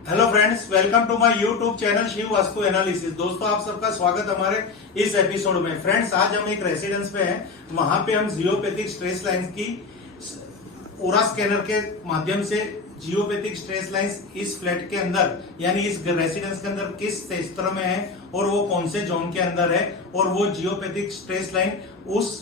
Hello friends, welcome to my YouTube channel Shiv Vastu analysis. दोस्तों, आप सबका स्वागत हमारे इस एपिसोड में। फ्रेंड्स, आज हम एक रेसिडेंस पे हैं। वहां पे हम जियोपैथिक स्ट्रेस लाइंस की ओरा स्कैनर के माध्यम से जियोपैथिक स्ट्रेस लाइंस इस फ्लैट के अंदर यानी इस रेसिडेंस के अंदर किस क्षेत्र में है और वो कौन से जोन के अंदर है और वो जियोपैथिक स्ट्रेस लाइन उस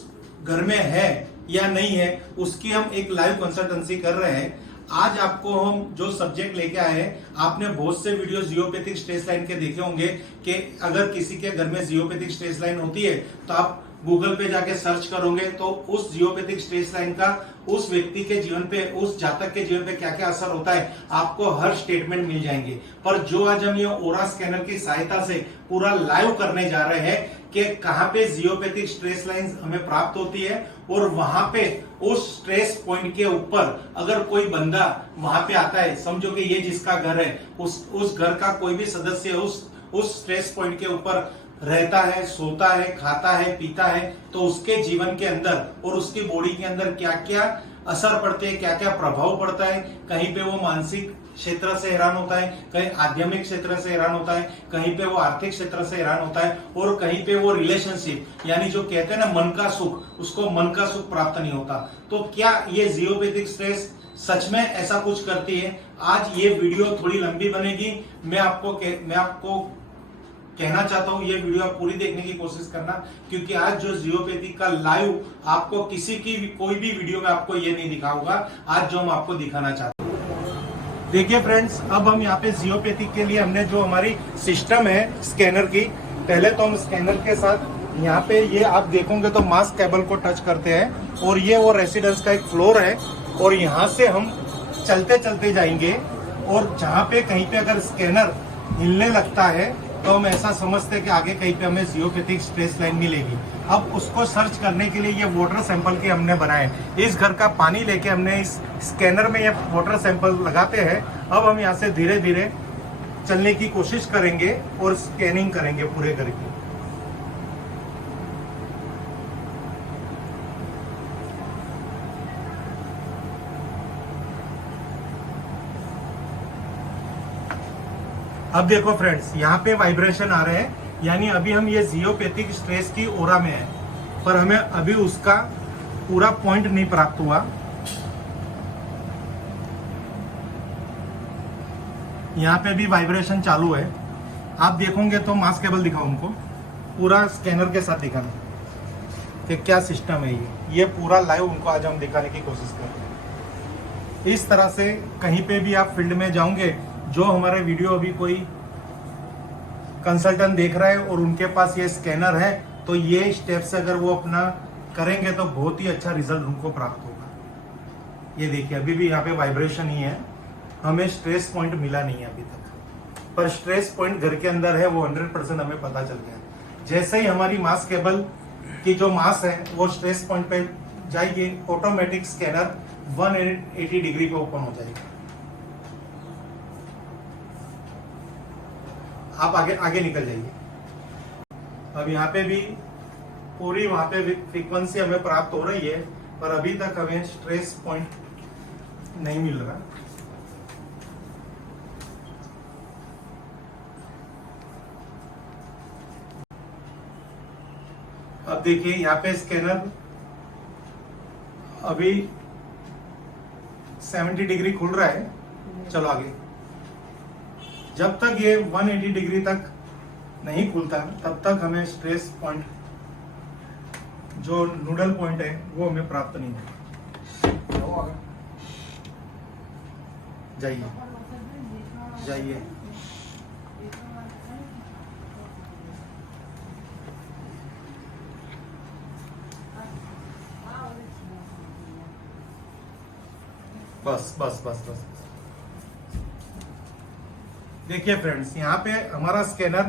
घर में है या नहीं है, उसकी हम एक लाइव कंसल्टेंसी कर रहे हैं। आज आपको हम जो सब्जेक्ट लेके आए हैं, आपने बहुत से वीडियो जियोपैथिक स्ट्रेस लाइन के देखे होंगे कि अगर किसी के घर में जियोपैथिक स्ट्रेस लाइन होती है तो आप गूगल पे जाके सर्च करोगे तो उस जियोपैथिक स्ट्रेस लाइन का उस व्यक्ति के जीवन पे, उस जातक के जीवन पे क्या क्या असर होता है, आपको हर स्टेटमेंट मिल जाएंगे। पर जो आज हम ये ओरा स्कैनर की सहायता से पूरा लाइव करने जा रहे हैं कि कहां पे जियोपैथिक स्ट्रेस लाइंस हमें प्राप्त होती है और वहां पे उस स्ट्रेस पॉइंट के ऊपर अगर कोई बंदा वहां पे आता है, समझो कि ये जिसका घर है, उस घर का कोई भी सदस्य उस स्ट्रेस पॉइंट के ऊपर रहता है, सोता है, खाता है, पीता है, तो उसके जीवन के अंदर और उसकी बॉडी के अंदर क्या क्या असर पड़ते हैं, क्या क्या प्रभाव पड़ता है। कहीं पे वो मानसिक क्षेत्र से हैरान होता है, कहीं आध्यात्मिक क्षेत्र से हैरान होता है, कहीं पे वो आर्थिक क्षेत्र से हैरान होता है और कहीं पे वो रिलेशनशिप यानी जो कहते हैं ना मन का सुख, उसको मन का सुख प्राप्त नहीं होता। तो क्या ये जियोपैथिक स्ट्रेस सच में ऐसा कुछ करती है? आज ये वीडियो थोड़ी लंबी बनेगी। मैं आपको कहना चाहता हूं, ये वीडियो आप पूरी देखने की कोशिश करना, क्योंकि आज जो जियोपैथी का लाइव आपको किसी की कोई भी वीडियो में आपको ये नहीं दिखा होगा, आज जो हम आपको दिखाना चाहते हैं। देखिए फ्रेंड्स, अब हम यहाँ पे जियोपैथी के लिए हमने जो हमारी सिस्टम है स्कैनर की, पहले तो हम स्कैनर के साथ यहाँ पे ये आप देखोगे तो मास्क केबल को टच करते हैं और ये वो रेसिडेंस का एक फ्लोर है और यहाँ से हम चलते चलते जाएंगे और जहाँ पे कहीं पे अगर स्कैनर हिलने लगता है तो हम ऐसा समझते हैं कि आगे कहीं पे हमें जियोपैथिक स्ट्रेस लाइन मिलेगी। अब उसको सर्च करने के लिए ये वाटर सैंपल के हमने बनाए। इस घर का पानी लेके हमने इस स्कैनर में ये वाटर सैंपल लगाते हैं। अब हम यहाँ से धीरे धीरे चलने की कोशिश करेंगे और स्कैनिंग करेंगे पूरे घर की। अब देखो फ्रेंड्स, यहाँ पे वाइब्रेशन आ रहे हैं, यानी अभी हम ये जियोपैथिक स्ट्रेस की ओरा में है, पर हमें अभी उसका पूरा पॉइंट नहीं प्राप्त हुआ। यहाँ पे भी वाइब्रेशन चालू है। आप देखोगे तो मास्क केबल दिखाओ उनको, पूरा स्कैनर के साथ दिखाना कि क्या सिस्टम है ये पूरा लाइव उनको आज हम दिखाने की कोशिश करेंगे। इस तरह से कहीं पे भी आप फील्ड में जाओगे, जो हमारे वीडियो अभी कोई कंसल्टेंट देख रहा है और उनके पास ये स्कैनर है, तो ये स्टेप से अगर वो अपना करेंगे तो बहुत ही अच्छा रिजल्ट उनको प्राप्त होगा। ये देखिए, अभी भी यहाँ पे वाइब्रेशन ही है, हमें स्ट्रेस पॉइंट मिला नहीं है अभी तक, पर स्ट्रेस पॉइंट घर के अंदर है वो 100% हमें पता चल गया। जैसे ही हमारी मास केबल की जो मास है वो स्ट्रेस पॉइंट पे जाएगी, ऑटोमेटिक स्कैनर 180 डिग्री पे ओपन हो जाएगा। आप आगे निकल जाइए। अब यहाँ पे भी पूरी वहां पे फ्रीक्वेंसी हमें प्राप्त हो रही है, पर अभी तक हमें स्ट्रेस पॉइंट नहीं मिल रहा। अब देखिए, यहाँ पे स्कैनर अभी 70 डिग्री खुल रहा है। चलो आगे। जब तक ये 180 डिग्री तक नहीं खुलता तब तक हमें स्ट्रेस पॉइंट, जो नूडल पॉइंट है, वो हमें प्राप्त नहीं होगा। जाइए जाइए। बस बस बस बस। देखिए फ्रेंड्स, यहाँ पे हमारा स्कैनर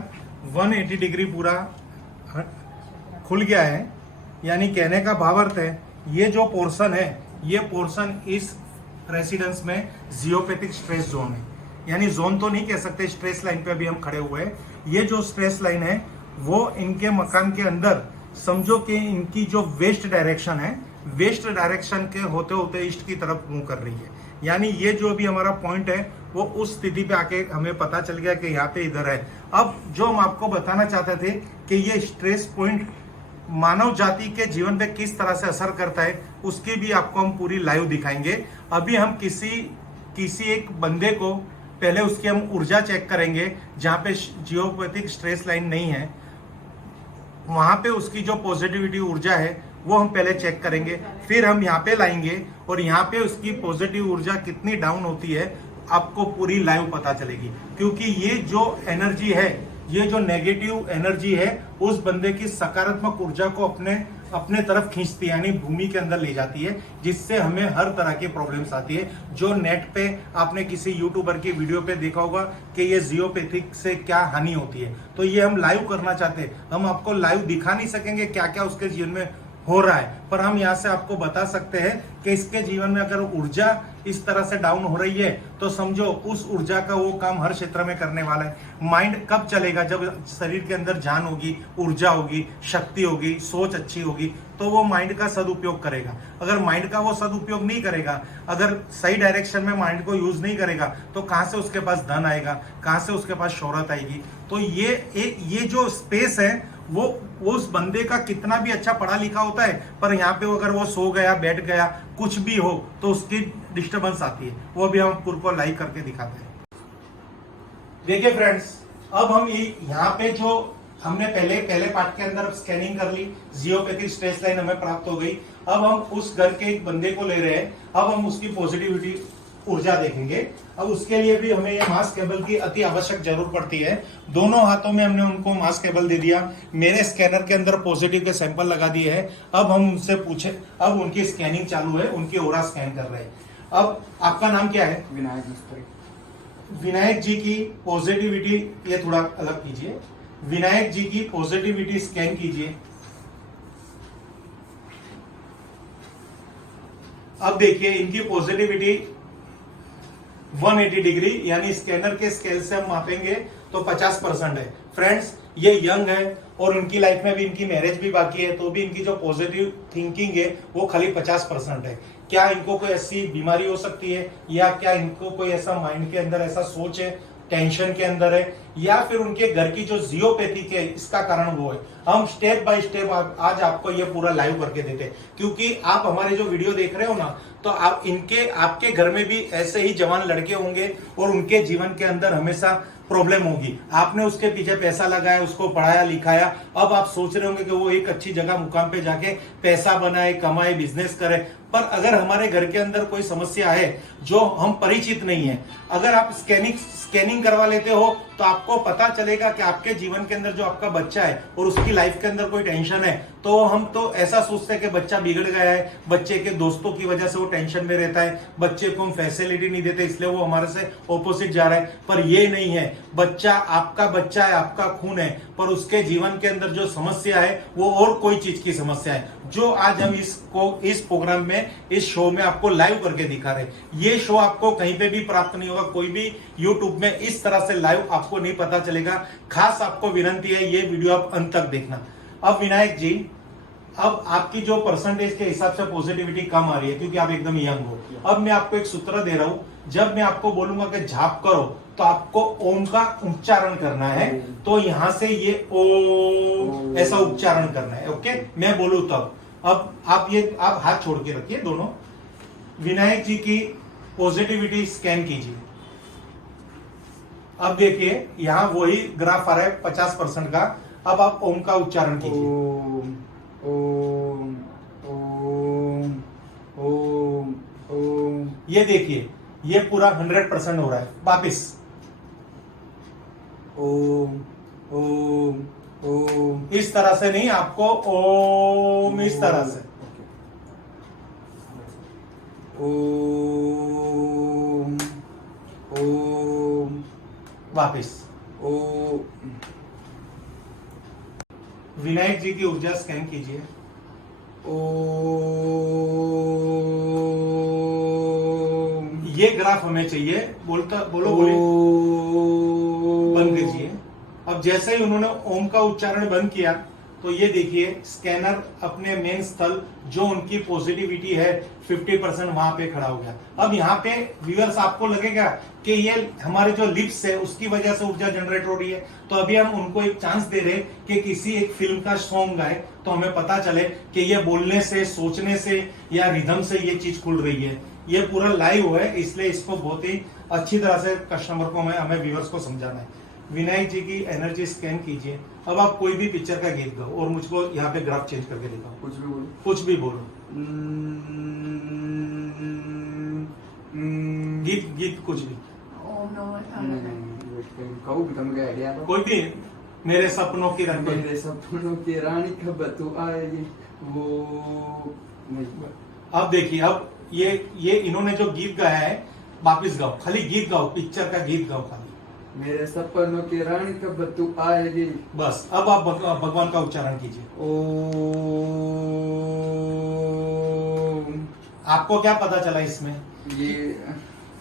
180 डिग्री पूरा खुल गया है। यानी कहने का भावार्थ है, ये जो पोर्शन है, ये पोर्शन इस रेसिडेंस में जियोपैथिक स्ट्रेस जोन है। यानी जोन तो नहीं कह सकते, स्ट्रेस लाइन पे अभी हम खड़े हुए हैं। ये जो स्ट्रेस लाइन है वो इनके मकान के अंदर, समझो कि इनकी जो वेस्ट डायरेक्शन है, वेस्ट डायरेक्शन के होते होते ईस्ट की तरफ मूव कर रही है। यानी ये जो भी हमारा पॉइंट है वो उस स्थिति पे आके हमें पता चल गया कि यहाँ पे इधर है। अब जो हम आपको बताना चाहते थे कि ये स्ट्रेस पॉइंट मानव जाति के जीवन पे किस तरह से असर करता है, उसकी भी आपको हम पूरी लाइव दिखाएंगे। अभी हम किसी एक बंदे को पहले उसकी हम ऊर्जा चेक करेंगे, जहाँ पे जियोपैथिक स्ट्रेस लाइन नहीं है, वहां पे उसकी जो पॉजिटिविटी ऊर्जा है वो हम पहले चेक करेंगे, फिर हम यहाँ पे लाएंगे और यहाँ पे उसकी पॉजिटिव ऊर्जा कितनी डाउन होती है आपको पूरी लाइव पता चलेगी। क्योंकि ये जो एनर्जी है, ये जो नेगेटिव एनर्जी है, उस बंदे की सकारात्मक ऊर्जा को अपने तरफ खींचती है, यानी भूमि के अंदर ले जाती है, जिससे हमें हर तरह की प्रॉब्लम्स आती है। जो नेट पे आपने किसी यूट्यूबर की वीडियो पे देखा होगा कि ये जियोपैथिक से क्या हानि होती है, तो ये हम लाइव करना चाहते हैं। हम आपको लाइव दिखा नहीं सकेंगे क्या क्या उसके जीवन में हो रहा है, पर हम यहाँ से आपको बता सकते हैं कि इसके जीवन में अगर ऊर्जा इस तरह से डाउन हो रही है तो समझो उस ऊर्जा का वो काम हर क्षेत्र में करने वाला है। माइंड कब चलेगा? जब शरीर के अंदर जान होगी, ऊर्जा होगी, शक्ति होगी, सोच अच्छी होगी, तो वो माइंड का सदुपयोग करेगा। अगर माइंड का वो सदुपयोग नहीं करेगा, अगर सही डायरेक्शन में माइंड को यूज नहीं करेगा, तो कहाँ से उसके पास धन आएगा, कहाँ से उसके पास शोहरत आएगी। तो ये जो स्पेस है वो उस बंदे का कितना भी अच्छा पढ़ा लिखा होता है, पर यहाँ पे अगर वो सो गया, बैठ गया, कुछ भी हो, तो उसकी डिस्टर्बेंस आती है। वो भी हम पूर्व को लाइव करके दिखाते हैं। देखिए फ्रेंड्स, अब हम यहाँ पे जो हमने पहले पार्ट के अंदर स्कैनिंग कर ली, जियोपैथिक स्ट्रेस लाइन हमें प्राप्त हो गई। अब हम उस घर के एक बंदे को ले रहे हैं, अब हम उसकी पॉजिटिविटी ऊर्जा देखेंगे। अब उसके लिए भी हमें ये मास केबल की अति आवश्यक जरूर पड़ती है। दोनों हाथों में हमने उनको मास केबल दे दिया। मेरे स्कैनर के अंदर पॉजिटिव के सैंपल लगा दिए हैं। अब हम उनसे पूछे, अब उनकी स्कैनिंग चालू है, उनकी ओरा स्कैन कर रहे हैं। अब आपका नाम क्या है? विनायक मिस्त्री। विनायक जी की पॉजिटिविटी, ये थोड़ा अलग कीजिए, विनायक जी की पॉजिटिविटी स्कैन कीजिए। अब देखिए इनकी पॉजिटिविटी 180 डिग्री, यानी स्कैनर के स्केल से हम मापेंगे तो 50% है। फ्रेंड्स, ये यंग है और इनकी लाइफ में भी इनकी मैरिज भी बाकी है, तो भी इनकी जो पॉजिटिव थिंकिंग है वो खाली 50% है। क्या इनको कोई ऐसी बीमारी हो सकती है, या क्या इनको कोई ऐसा माइंड के अंदर ऐसा सोच है, टेंशन के अंदर है, या फिर उनके घर की जो जियोपैथिक है इसका कारण वो है? हम स्टेप बाय स्टेप आज आपको ये पूरा लाइव करके देते हैं। क्योंकि आप हमारे जो वीडियो देख रहे हो ना, तो आपके घर में भी ऐसे ही जवान लड़के होंगे और उनके जीवन के अंदर हमेशा प्रॉब्लम होगी। आपने उसके पीछे पैसा लगाया, उसको पढ़ाया लिखाया, अब आप सोच रहे होंगे कि वो एक अच्छी जगह मुकाम पे जाके पैसा बनाए, कमाए, बिजनेस करे। पर अगर हमारे घर के अंदर कोई समस्या है जो हम परिचित नहीं है, अगर आप स्कैनिंग करवा लेते हो तो आपको पता चलेगा कि आपके जीवन के अंदर जो आपका बच्चा है और उसकी लाइफ के अंदर कोई टेंशन है, तो हम तो ऐसा सोचते हैं कि बच्चा बिगड़ गया है, बच्चे के दोस्तों की वजह से वो टेंशन में रहता है, बच्चे को हम फैसिलिटी नहीं देते इसलिए वो हमारे से ऑपोजिट जा रहा है। पर ये नहीं है, बच्चा है, आपका खून है, पर उसके जीवन के अंदर जो समस्या है वो और कोई चीज की समस्या है, जो आज हम इस प्रोग्राम में, इस शो में आपको लाइव करके दिखा रहे हैं। ये शो आपको कहीं पे भी प्राप्त नहीं होगा, कोई भी यूट्यूब में इस तरह से लाइव आपको नहीं पता चलेगा। खास आपको विनंती है, ये वीडियो आप अंत तक देखना। अब विनायक जी, अब आपकी जो परसेंटेज के हिसाब से पॉजिटिविटी कम आ रही है क्योंकि आप एकदम यंग हो। अब मैं आपको एक सूत्र दे रहा हूं, जब मैं आपको बोलूंगा कि जाप करो तो आपको ओम का उच्चारण करना है, तो यहां से ये ओम ऐसा उच्चारण करना है। ओके, मैं बोलूं तब। अब आप हाथ छोड़ के रखिए दोनों। विनायक जी की पॉजिटिविटी स्कैन कीजिए। अब देखिए यहां वही ग्राफ आ रहा है 50% का। अब आप ओम का उच्चारण कीजिए। ओम ओम ओम ओम ओम। ये देखिए ये पूरा 100% हो रहा है। वापिस ओम ओम ओम। इस तरह से नहीं, आपको ओम इस तरह से। ओम ओम। वापिस ओम। विनायक जी की ऊर्जा स्कैन कीजिए। ओम। ये ग्राफ हमें चाहिए। बोलो बोलिए। बंद कीजिए। अब जैसे ही उन्होंने ओम का उच्चारण बंद किया, तो ये देखिए स्कैनर अपने मेन स्थल जो उनकी पॉजिटिविटी है 50% वहां पे खड़ा हो गया। अब यहाँ पे व्यूअर्स आपको लगेगा कि ये हमारे जो लिप्स है उसकी वजह से ऊर्जा जनरेट हो रही है, तो अभी हम उनको एक चांस दे रहे कि किसी एक फिल्म का सॉन्ग गाए तो हमें पता चले कि ये बोलने से, सोचने से या रिदम से ये चीज खुल रही है। ये पूरा लाइव है, इसलिए इसको बहुत ही अच्छी तरह से कस्टमर को हमें व्यूअर्स को समझाना है। विनायक जी की एनर्जी स्कैन कीजिए। अब आप कोई भी पिक्चर का गीत गाओ और मुझको यहाँ पे ग्राफ चेंज करके दिखाओ। कुछ भी बोलो। कुछ भी बोलो। गीत कुछ भी। ओम नमः नहीं, नारायण। नहीं, कहूँ भी तुमको आइडिया दो। कोई भी। मेरे सपनों की रंग। मेरे सपनों की रानी कब तू आएगी वो नहीं। अब देखिए, अब ये इन्होंने जो गीत गाया है वापिस गाओ, खाली गीत गाओ, पिक्चर का गीत गाओ खाली। मेरे सपनों की रानी कब तू आएगी। बस अब आप भगवान का उच्चारण कीजिए। ओम। आपको क्या पता चला इसमें ये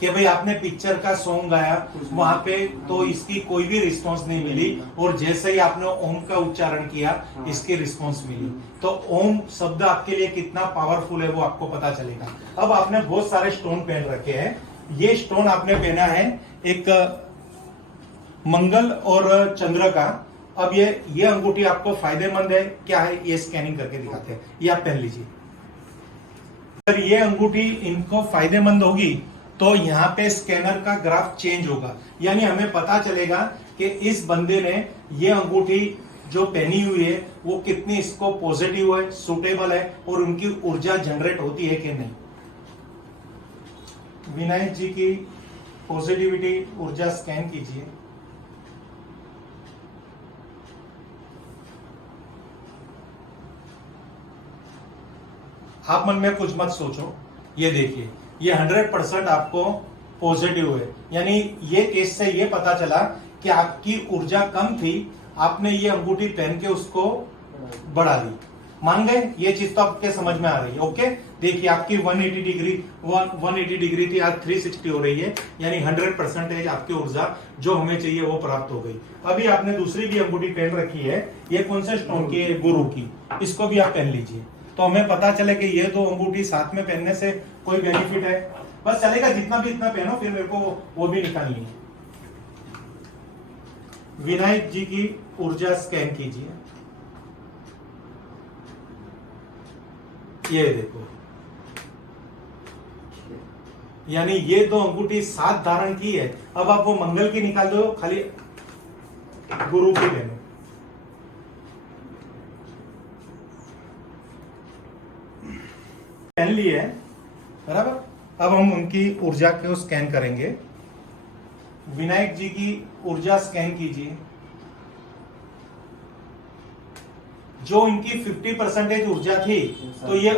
कि भाई आपने पिक्चर का सॉन्ग गाया वहां पे तो इसकी कोई भी रिस्पांस नहीं मिली, और जैसे ही आपने ओम का उच्चारण किया इसकी रिस्पांस मिली। तो ओम शब्द आपके लिए कितना पावरफुल है वो आपको पता चलेगा। अब आपने बहुत सारे स्टोन पहन रखे हैं। ये स्टोन आपने पहना है एक मंगल और चंद्र का। अब ये अंगूठी आपको फायदेमंद है क्या है, ये स्कैनिंग करके दिखाते हैं। ये आप पहन लीजिए। अगर ये अंगूठी इनको फायदेमंद होगी तो यहाँ पे स्कैनर का ग्राफ चेंज होगा, यानी हमें पता चलेगा कि इस बंदे ने ये अंगूठी जो पहनी हुई है वो कितनी इसको पॉजिटिव है, सुटेबल है, और उनकी ऊर्जा जनरेट होती है कि नहीं। विनायक जी की पॉजिटिविटी ऊर्जा स्कैन कीजिए। आप मन में कुछ मत सोचो, ये देखिए ये 100% आपको पॉजिटिव है, यानी ये केस से ये पता चला कि आपकी ऊर्जा कम थी, आपने ये अंगूठी पहन के उसको बढ़ा दी। मान गए? ये चीज तो आपके समझ में आ रही है। ओके, देखिए आपकी 180 डिग्री थी, आज 360 हो रही है, यानी 100% आपकी ऊर्जा जो हमें चाहिए वो प्राप्त हो गई। अभी आपने दूसरी भी अंगूठी पहन रखी है, ये कौन से स्टोन की है? गुरु की। इसको भी आप पहन लीजिए तो हमें पता चले कि ये दो अंगूठी साथ में पहनने से कोई बेनिफिट है। बस चलेगा, जितना भी इतना पहनो, फिर मेरे को वो भी निकालनी है। विनायक जी की ऊर्जा स्कैन कीजिए। ये देखो, यानी ये दो अंगूठी साथ धारण की है। अब आप वो मंगल की निकाल दो, खाली गुरु की पहनो। पहन ली है बराबर। अब हम उनकी ऊर्जा को स्कैन करेंगे। विनायक जी की ऊर्जा स्कैन कीजिए। जो इनकी 50% ऊर्जा थी, तो ये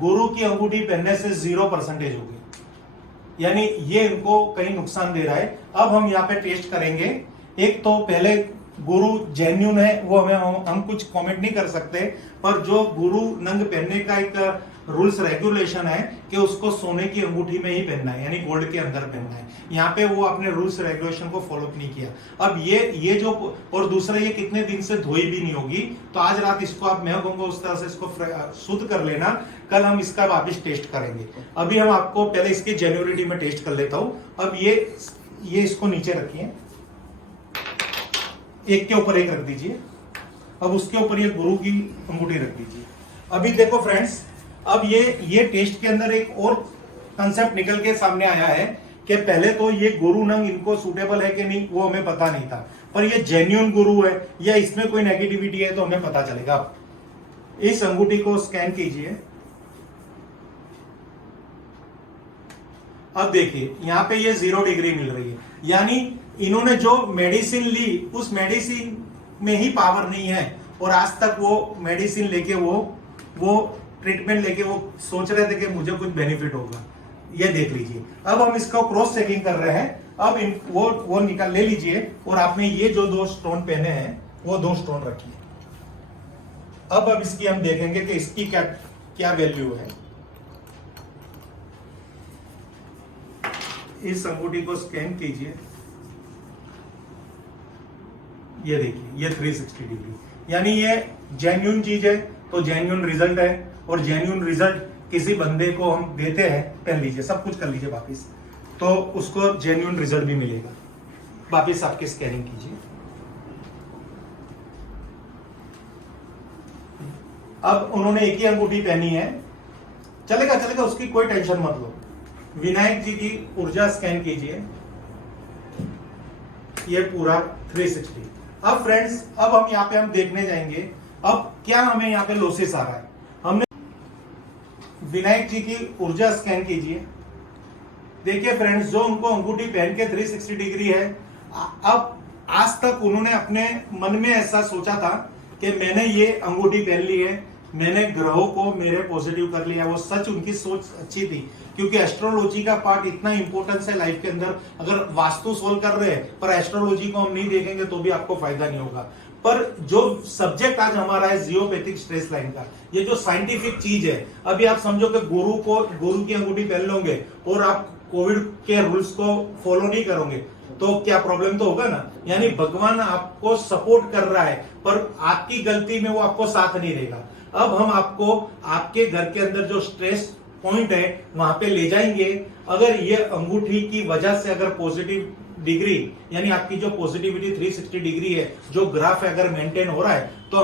गुरु की अंगूठी पहनने से 0% हो गई, यानी ये इनको कहीं नुकसान दे रहा है। अब हम यहाँ पे टेस्ट करेंगे। एक तो पहले गुरु जेन्युइन है, वो हम कुछ कमेंट नहीं कर सकते, पर जो गुरु नंग पहनने का एक रूल्स रेगुलेशन है कि उसको सोने की अंगूठी में ही पहनना है, यानी गोल्ड के अंदर पहनना है। यहाँ पे वो अपने रूल्स रेगुलेशन को फॉलो नहीं किया। अब ये जो, और दूसरा ये कितने दिन से धोई भी नहीं होगी, तो आज रात इसको आप, मैं कहूंगा उस तरह से इसको शुद्ध कर लेना। कल हम इसका वापिस टेस्ट करेंगे। अभी हम आपको पहले इसकी जेन्युइनिटी में टेस्ट कर लेता हूं। अब ये इसको नीचे रखिए, एक के ऊपर एक रख दीजिए। अब उसके ऊपर ये गुरु की अंगूठी रख दीजिए। अभी देखो फ्रेंड्स, अब ये टेस्ट के अंदर एक और कंसेप्ट निकल के सामने आया है कि पहले तो ये गुरु नंग इनको सूटेबल है कि नहीं वो हमें पता नहीं था, पर ये जेन्युइन गुरु है या इसमें कोई नेगेटिविटी है तो हमें पता चलेगा। इस अंगूठी को स्कैन कीजिए। अब देखिए यहाँ पे ये 0 डिग्री मिल रही है, यानी इन्होंने जो मेडिसिन ली उस मेडिसिन में ही पावर नहीं है, और आज तक वो मेडिसिन लेके वो ट्रीटमेंट लेके वो सोच रहे थे कि मुझे कुछ बेनिफिट होगा। ये देख लीजिए। अब हम इसका क्रॉस चेकिंग कर रहे हैं। अब वो निकाल ले लीजिए, और आपने ये जो 2 स्टोन पहने हैं वो 2 स्टोन रखिए। अब इसकी हम देखेंगे कि इसकी क्या वैल्यू है। इस अंगूठी को स्कैन कीजिए। ये देखिए, ये 360 डिग्री, यानी ये जेन्युइन चीज है तो जेन्युइन रिजल्ट है, और जेन्युइन रिजल्ट किसी बंदे को हम देते हैं, पहन लीजिए, सब कुछ कर लीजिए वापिस, तो उसको जेन्युइन रिजल्ट भी मिलेगा। वापिस आपके स्कैनिंग कीजिए। अब उन्होंने एक ही अंगूठी पहनी है, चलेगा चलेगा, उसकी कोई टेंशन मत लो। विनायक जी की ऊर्जा स्कैन कीजिए, ये पूरा 360। अब फ्रेंड्स, अब हम यहाँ पे हम देखने जाएंगे अब क्या हमें यहाँ पे लॉसेस आ रहा है। हमने विनायक जी की ऊर्जा स्कैन कीजिए। देखिए फ्रेंड्स, जो उनको अंगूठी पहन के 360 डिग्री है, अब आज तक उन्होंने अपने मन में ऐसा सोचा था कि मैंने ये अंगूठी पहन ली है, मैंने ग्रहों को मेरे पॉजिटिव कर लिया। वो सच, उनकी सोच अच्छी थी, क्योंकि एस्ट्रोलॉजी का पार्ट इतना इंपॉर्टेंस है लाइफ के अंदर। अगर वास्तु सोल्व कर रहे हैं पर एस्ट्रोलॉजी को हम नहीं देखेंगे तो भी आपको फायदा नहीं होगा। पर जो सब्जेक्ट आज हमारा है जियोपैथिक स्ट्रेस लाइन का, ये जो साइंटिफिक चीज है, अभी आप समझो कि गुरु की अंगूठी पहन लोगे और आप कोविड के रूल्स को फॉलो नहीं करोगे तो क्या प्रॉब्लम तो होगा ना। यानी भगवान आपको सपोर्ट कर रहा है पर आपकी गलती में वो आपको साथ नहीं देगा। अब हम आपको आपके घर के अंदर जो स्ट्रेस पॉइंट है वहां पे ले जाएंगे। अगर ये अंगूठी की वजह से अगर पॉजिटिव डिग्री, यानी आपकी जो पॉजिटिविटी 360 डिग्री है, जो ग्राफ है, अगर मेंटेन हो रहा है तो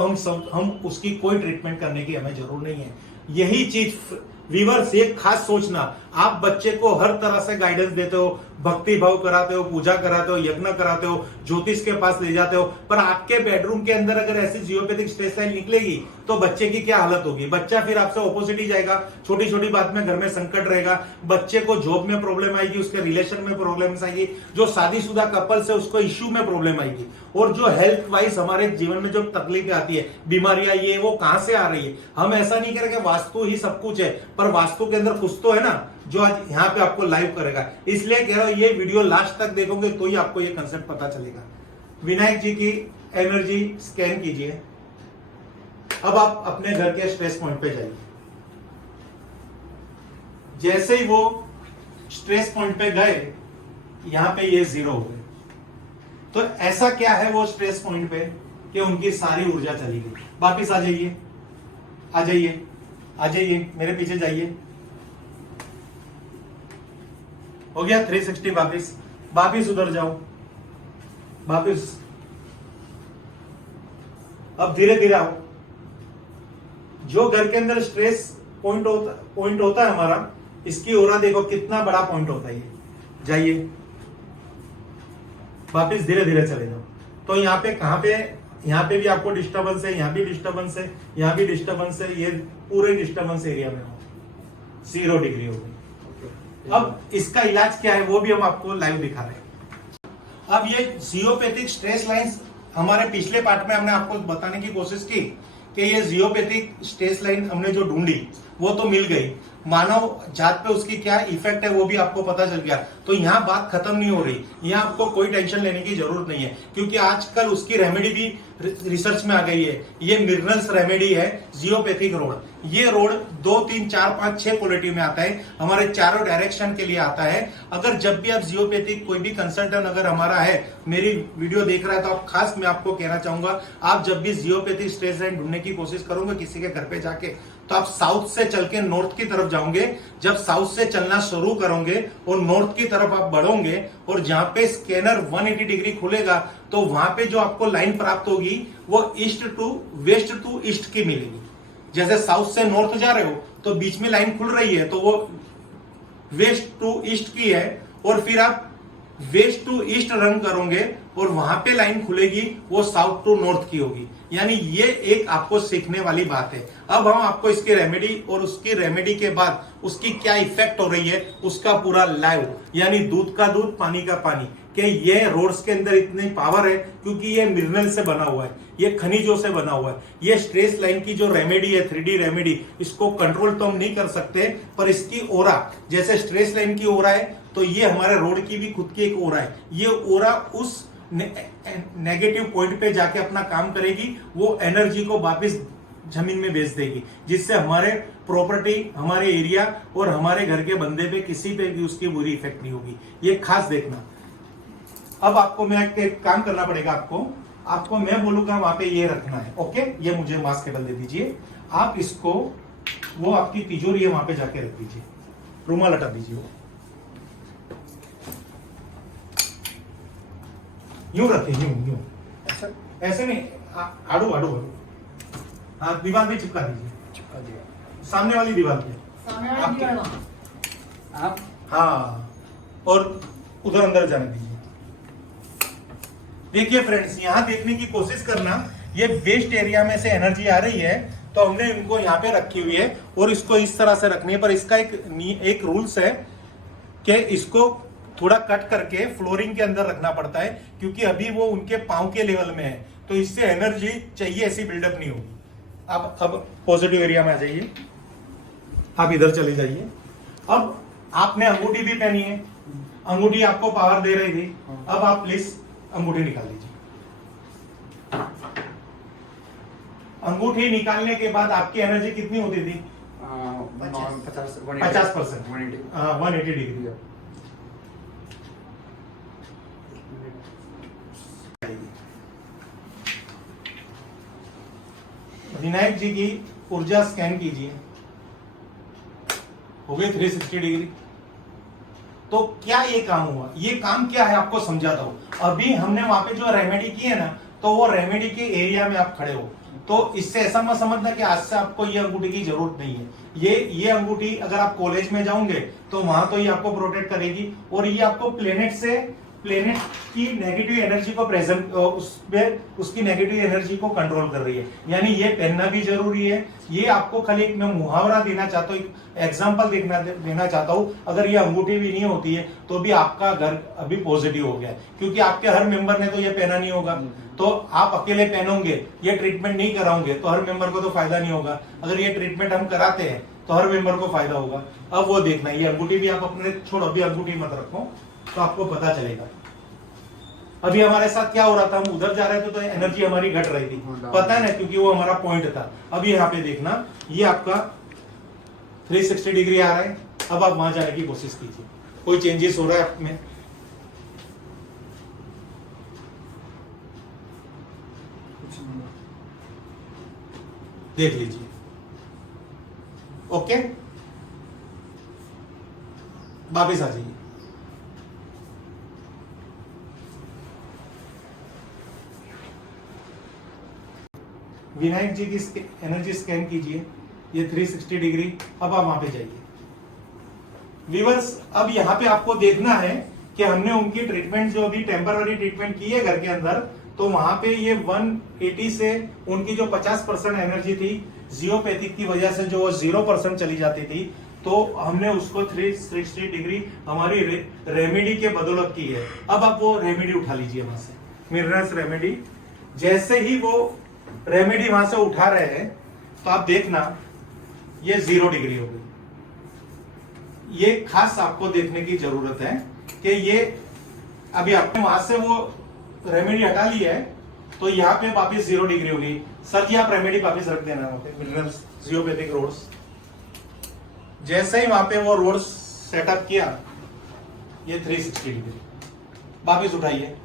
हम उसकी कोई ट्रीटमेंट करने की हमें जरूर नहीं है। यही चीज व्यूअर्स, एक खास सोचना, आप बच्चे को हर तरह से गाइडेंस देते हो, भक्ति भाव कराते हो, पूजा कराते हो, यज्ञ कराते हो, ज्योतिष के पास ले जाते हो, पर आपके बेडरूम के अंदर अगर ऐसी जियोपैथिक स्ट्रेस लाइन निकलेगी तो बच्चे की क्या हालत होगी। बच्चा फिर आपसे ऑपोजिट ही जाएगा, छोटी छोटी बात में घर में संकट रहेगा, बच्चे को जॉब में प्रॉब्लम आएगी, उसके रिलेशन में प्रॉब्लम आएगी, जो शादीशुदा कपल्स है उसको इश्यू में प्रॉब्लम आएगी, और जो हेल्थ वाइज हमारे जीवन में जो तकलीफें आती है, बीमारियां, ये वो कहां से आ रही है। हम ऐसा नहीं करेंगे वास्तु ही सब कुछ है, पर वास्तु के अंदर कुछ तो है ना जो आज यहाँ पे आपको लाइव करेगा। इसलिए कह रहा हूं ये वीडियो लास्ट तक देखोगे तो ही आपको ये कंसेप्ट पता चलेगा। विनायक जी की एनर्जी स्कैन कीजिए। अब आप अपने घर के स्ट्रेस पॉइंट पे जाइए। जैसे ही वो स्ट्रेस पॉइंट पे गए, यहां पे ये 0 हो गए, तो ऐसा क्या है वो स्ट्रेस पॉइंट पे कि उनकी सारी ऊर्जा चली गई। वापिस आ जाइए, आ जाइए, आ जाइए, मेरे पीछे जाइए। हो गया 360। वापिस उधर जाओ, वापिस। अब धीरे धीरे आओ। जो घर के अंदर स्ट्रेस पॉइंट होता है हमारा, इसकी ओरा देखो कितना बड़ा पॉइंट होता है ये। जाइए, वापिस धीरे धीरे चले जाओ। तो यहाँ पे कहां पे, यहाँ पे भी आपको डिस्टर्बेंस है, यहाँ भी डिस्टर्बेंस है, यहाँ भी डिस्टर्बेंस है, ये पूरे डिस्टर्बेंस एरिया में हो 0 डिग्री हो गई। अब इसका इलाज क्या है वो भी हम आपको लाइव दिखा रहे हैं। अब ये जियोपैथिक स्ट्रेस लाइंस, हमारे पिछले पार्ट में हमने आपको बताने की कोशिश की कि ये जियोपैथिक स्ट्रेस लाइन हमने जो ढूंढी वो तो मिल गई, मानव जात पे उसकी क्या इफेक्ट है वो भी आपको पता चल गया। तो यहाँ बात खत्म नहीं हो रही, यहाँ आपको कोई टेंशन लेने की जरूरत नहीं है, क्योंकि आजकल उसकी रेमेडी भी रिसर्च में आ गई है। ये मिनरल्स रेमेडी है, जियोपैथिक रोड। ये रोड 2, 3, 4, 5, 6 क्वालिटी में आता है, हमारे चारों डायरेक्शन के लिए आता है। अगर जब भी आप जियोपैथिक कोई भी कंसल्टेंट अगर हमारा है, मेरी वीडियो देख रहा है, तो आप खास मैं आपको कहना चाहूंगा, आप जब भी जियोपैथिक स्ट्रेस लाइन ढूंढने की कोशिश करोगे किसी के घर पे जाके, तो आप साउथ से चल के नॉर्थ की तरफ जाओगे। जब साउथ से चलना शुरू करोगे और नॉर्थ की तरफ आप बढ़ोगे, और जहां पे स्कैनर 180 डिग्री खुलेगा तो वहां पे जो आपको लाइन प्राप्त होगी वो ईस्ट टू ईस्ट की मिलेगी। जैसे साउथ से नॉर्थ जा रहे हो तो बीच में लाइन खुल रही है तो वो वेस्ट टू ईस्ट की है, और फिर आप वेस्ट टू ईस्ट रन करोगे और वहां पे लाइन खुलेगी वो साउथ टू नॉर्थ की होगी। यानी ये एक आपको सीखने वाली बात है। अब हम आपको इसकी रेमेडी और उसकी रेमेडी के बाद उसकी क्या इफेक्ट हो रही है उसका पूरा लाइव, यानी दूध का दूध पानी का पानी, कि ये रोड्स के अंदर इतनी पावर है क्योंकि ये मिनरल से बना हुआ है, ये खनिजों से बना हुआ है। ये स्ट्रेस लाइन की जो रेमेडी है, 3D रेमेडी, इसको कंट्रोल तो हम नहीं कर सकते, पर इसकी ओरा, जैसे स्ट्रेस लाइन की ओरा है तो ये हमारे रोड की भी खुद की एक ओरा है। ये ओरा उस नेगेटिव पॉइंट पे जाके अपना काम करेगी, वो एनर्जी को वापस जमीन में भेज देगी, जिससे हमारे प्रॉपर्टी, हमारे एरिया और हमारे घर के बंदे पे किसी पे भी उसकी बुरी इफेक्ट नहीं होगी। ये खास देखना। अब आपको मैं एक काम करना पड़ेगा, आपको मैं बोलूंगा वहां पे ये रखना है। ओके, ये मुझे मास्क केबल दे दीजिए। आप इसको, वो आपकी तिजोरी है वहां पे जाके रख दीजिए, रुमाल हटा दीजिए। वो यूं रखे, यूं यूं, ऐसा ऐसे नहीं, आड़ू आड़ू आड़ू। हाँ, दीवार पे चिपका दीजिए, चिपका दिया। सामने वाली दीवार पे। सामने वाली दीवार में। आप हाँ, और उधर अंदर जाने दीजिए। देखिए फ्रेंड्स, यहां देखने की कोशिश करना, ये वेस्ट एरिया में से एनर्जी आ रही है, तो हमने इनको यहाँ पे रखी हुई है और इसको इस तरह से रखनी है। पर इसका एक रूल्स है कि इसको थोड़ा कट करके फ्लोरिंग के अंदर रखना पड़ता है, क्योंकि अभी वो उनके पांव के लेवल में है, तो इससे एनर्जी चाहिए ऐसी बिल्डअप नहीं होगी। अब पॉजिटिव एरिया में आ जाइए, आप इधर चले जाइए। अब आपने अंगूठी भी पहनी है, अंगूठी आपको पावर दे रही थी। अब आप प्लीज अंगूठी निकाल लीजिए। अंगूठी निकालने के बाद आपकी एनर्जी कितनी होती थी? 50%, 180 डिग्री। विनायक जी की ऊर्जा स्कैन कीजिए, हो गई 360 डिग्री। तो क्या ये काम हुआ? ये काम क्या है आपको समझाता हूं। अभी हमने वहां पे जो रेमेडी की है ना, तो वो रेमेडी के एरिया में आप खड़े हो, तो इससे ऐसा मत समझना कि आज से आपको ये अंगूठी की जरूरत नहीं है। ये अंगूठी अगर आप कॉलेज में जाओगे तो वहां तो ये आपको प्रोटेक्ट करेगी, और ये आपको प्लेनेट की नेगेटिव एनर्जी को प्रेजेंट, उसकी नेगेटिव एनर्जी को कंट्रोल कर रही है। यानी ये पहनना भी जरूरी है। ये आपको खाली एक मैं मुहावरा देना चाहता हूँ, एग्जाम्पल देना चाहता हूँ। अगर ये अंगूठी भी नहीं होती है तो भी आपका घर अभी पॉजिटिव हो गया, क्योंकि आपके हर मेंबर ने तो ये पहना नहीं होगा। तो आप अकेले पहनोगे, ये ट्रीटमेंट नहीं कराओगे तो हर मेंबर को तो फायदा नहीं होगा। अगर ये ट्रीटमेंट हम कराते हैं तो हर मेंबर को फायदा होगा। अब वो देखना, ये अंगूठी भी आप अपने छोड़ो, अभी अंगूठी मत रखो, तो आपको पता चलेगा। अभी हमारे साथ क्या हो रहा था, हम उधर जा रहे थे तो एनर्जी हमारी घट रही थी, पता है ना, क्योंकि वो हमारा पॉइंट था। अभी यहाँ पे देखना, ये आपका 360 डिग्री आ रहा है। अब आप वहां जाने की कोशिश कीजिए, कोई चेंजेस हो रहा है आप में? देख लीजिए। ओके, वापिस आ जाइए। विनायक जी की एनर्जी स्कैन कीजिए, ये 360 डिग्री। अब आप वहां पे जाइए। व्यूअर्स, अब यहाँ पे आपको देखना है कि हमने उनकी ट्रीटमेंट जो अभी टेम्पररी ट्रीटमेंट की है घर के अंदर, तो वहां पे ये 180 से उनकी जो 50% एनर्जी थी जियोपैथिक की वजह से जो 0% चली जाती थी, तो हमने उसको 360 डिग्री हमारी रेमेडी के बदौलत की है। अब आप वो रेमेडी उठा लीजिए वहां से, मिनरल्स रेमेडी। जैसे ही वो रेमेडी वहां से उठा रहे हैं तो आप देखना ये 0 डिग्री हो गई। ये खास आपको देखने की जरूरत है कि ये अभी आपने वहां से वो रेमेडी हटा ली है, तो यहाँ पे वापिस 0 डिग्री होगी। सर जी आप रेमेडी वापिस रख देना वहां पे, मिनरल्स जियोपैथिक रोड्स। जैसे ही वहां पे वो रोड्स सेटअप किया, ये 360 डिग्री वापिस उठाइए।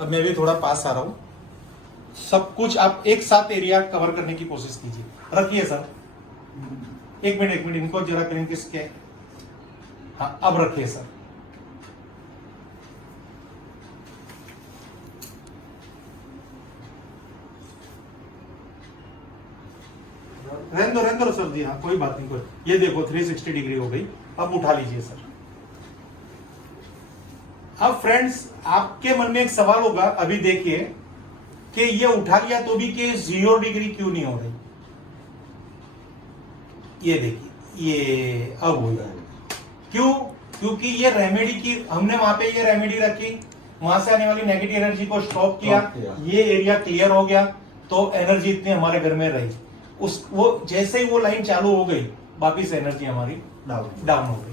अब मैं भी थोड़ा पास आ रहा हूं, सब कुछ आप एक साथ एरिया कवर करने की कोशिश कीजिए। रखिए सर, एक मिनट इनको जरा करें किसके। हाँ, अब रखिए सर। रहने दो सर जी, हाँ कोई बात नहीं, कोई। ये देखो 360 डिग्री हो गई। अब उठा लीजिए सर। अब फ्रेंड्स, आपके मन में एक सवाल होगा, अभी देखिए कि ये उठा लिया तो भी कि 0 डिग्री क्यों नहीं हो रही। ये देखिए, ये अब हो गया। क्यों? क्योंकि ये रेमेडी की, हमने वहां पे ये रेमेडी रखी, वहां से आने वाली नेगेटिव एनर्जी को स्टॉप किया, ये एरिया क्लियर हो गया, तो एनर्जी इतनी हमारे घर में रही। वो जैसे ही वो लाइन चालू हो गई, वापिस एनर्जी हमारी डाउन हो गई।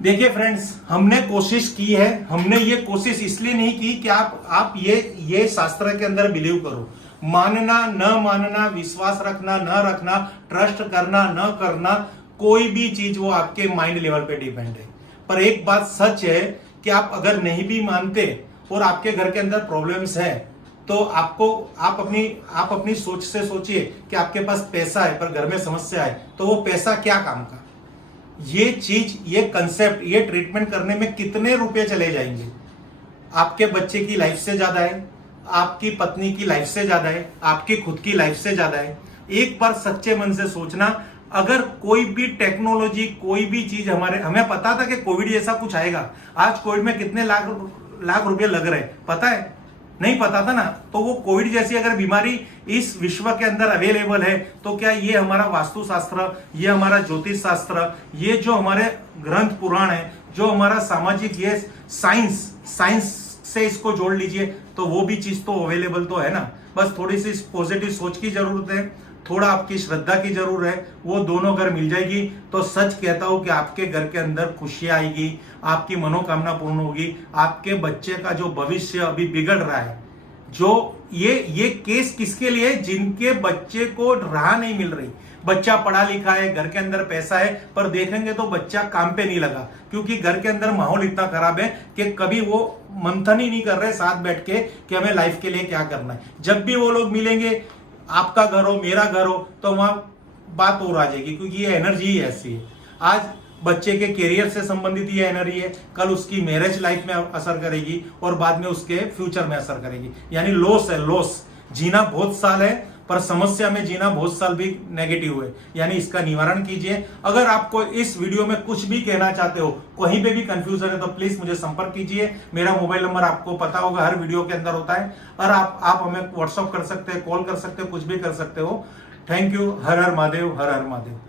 देखिए फ्रेंड्स, हमने कोशिश की है। हमने ये कोशिश इसलिए नहीं की कि आप ये शास्त्र के अंदर बिलीव करो। मानना न मानना, विश्वास रखना न रखना, ट्रस्ट करना न करना, कोई भी चीज वो आपके माइंड लेवल पे डिपेंड है। पर एक बात सच है कि आप अगर नहीं भी मानते और आपके घर के अंदर प्रॉब्लम्स है, तो आप अपनी सोच से सोचिए कि आपके पास पैसा है पर घर में समस्या है, तो वो पैसा क्या काम का? ये चीज, ये कंसेप्ट, ये ट्रीटमेंट करने में कितने रुपए चले जाएंगे? आपके बच्चे की लाइफ से ज्यादा है, आपकी पत्नी की लाइफ से ज्यादा है, आपकी खुद की लाइफ से ज्यादा है। एक बार सच्चे मन से सोचना, अगर कोई भी टेक्नोलॉजी, कोई भी चीज हमें पता था कि कोविड जैसा कुछ आएगा। आज कोविड में कितने लाख रुपए लग रहे हैं, पता है? नहीं पता था ना। तो वो कोविड जैसी अगर बीमारी इस विश्व के अंदर अवेलेबल है, तो क्या ये हमारा वास्तुशास्त्र, ये हमारा ज्योतिष शास्त्र, ये जो हमारे ग्रंथ पुराण है, जो हमारा सामाजिक, ये साइंस से इसको जोड़ लीजिए, तो वो भी चीज तो अवेलेबल तो है ना। बस थोड़ी सी पॉजिटिव सोच की जरूरत है, थोड़ा आपकी श्रद्धा की जरूरत है। वो दोनों अगर मिल जाएगी तो सच कहता हूं कि आपके घर के अंदर खुशियां आएगी, आपकी मनोकामना पूर्ण होगी। आपके बच्चे का जो भविष्य अभी बिगड़ रहा है, जो ये केस किसके लिए? जिनके बच्चे को राह नहीं मिल रही। बच्चा पढ़ा लिखा है, घर के अंदर पैसा है, पर देखेंगे तो बच्चा काम पे नहीं लगा, क्योंकि घर के अंदर माहौल इतना खराब है कि कभी वो मंथन ही नहीं कर रहे साथ बैठ के कि हमें लाइफ के लिए क्या करना है। जब भी वो लोग मिलेंगे, आपका घर हो, मेरा घर हो, तो वहां बात और आ जाएगी, क्योंकि ये एनर्जी ही ऐसी है। आज बच्चे के करियर से संबंधित ये एनर्जी है, कल उसकी मैरिज लाइफ में असर करेगी और बाद में उसके फ्यूचर में असर करेगी। यानी लॉस है, लॉस। जीना बहुत साल है, पर समस्या में जीना बहुत साल भी नेगेटिव है। यानी इसका निवारण कीजिए। अगर आपको इस वीडियो में कुछ भी कहना चाहते हो, कहीं पे भी कंफ्यूजन है, तो प्लीज मुझे संपर्क कीजिए। मेरा मोबाइल नंबर आपको पता होगा, हर वीडियो के अंदर होता है, और आप हमें व्हाट्सअप कर सकते हैं, कॉल कर सकते हो, कुछ भी कर सकते हो। Thank you. Her her Mahadev, her her Mahadev.